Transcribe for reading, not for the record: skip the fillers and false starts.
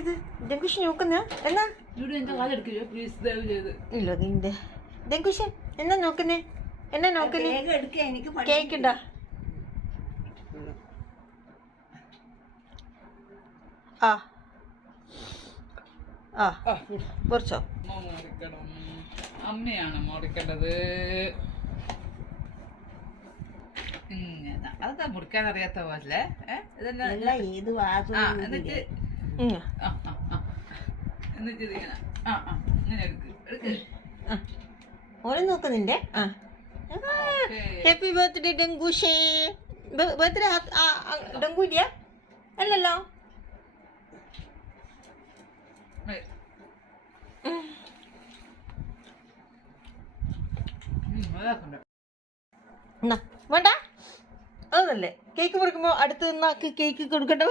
ഇത് ഡെങ്കുഷ് നോക്കുന്ന എന്നാ ഇല്ല നിന്റെ ഡെങ്കുഷ് എന്നാ നോക്കുന്നേ എന്നാ നോക്കുന്നേ കേക്ക് ഉണ്ടാ ആ ആ കുറച്ചോ അമ്മയാണ് മുറിക്കേണ്ടത്. അതാ മുറിക്കാൻ അറിയാത്ത പോലെ എന്നിട്ട് എന്നിട്ട് ഇതിങ്ങനെ ഇങ്ങനെ എടുക്ക് ഓരോ നോക്കുന്നിന്റെ ഹാപ്പി ബർത്ത്ഡേ ഡെങ്കുഷേ. ബർത്ത്ഡേ ഡെങ്കുലിയ അല്ലല്ലോ. വേണ്ട അതല്ലേ കേക്ക് മുറിക്കുമ്പോ അടുത്ത് നിന്നാക്ക് കേക്ക് കൊടുക്കണ്ട.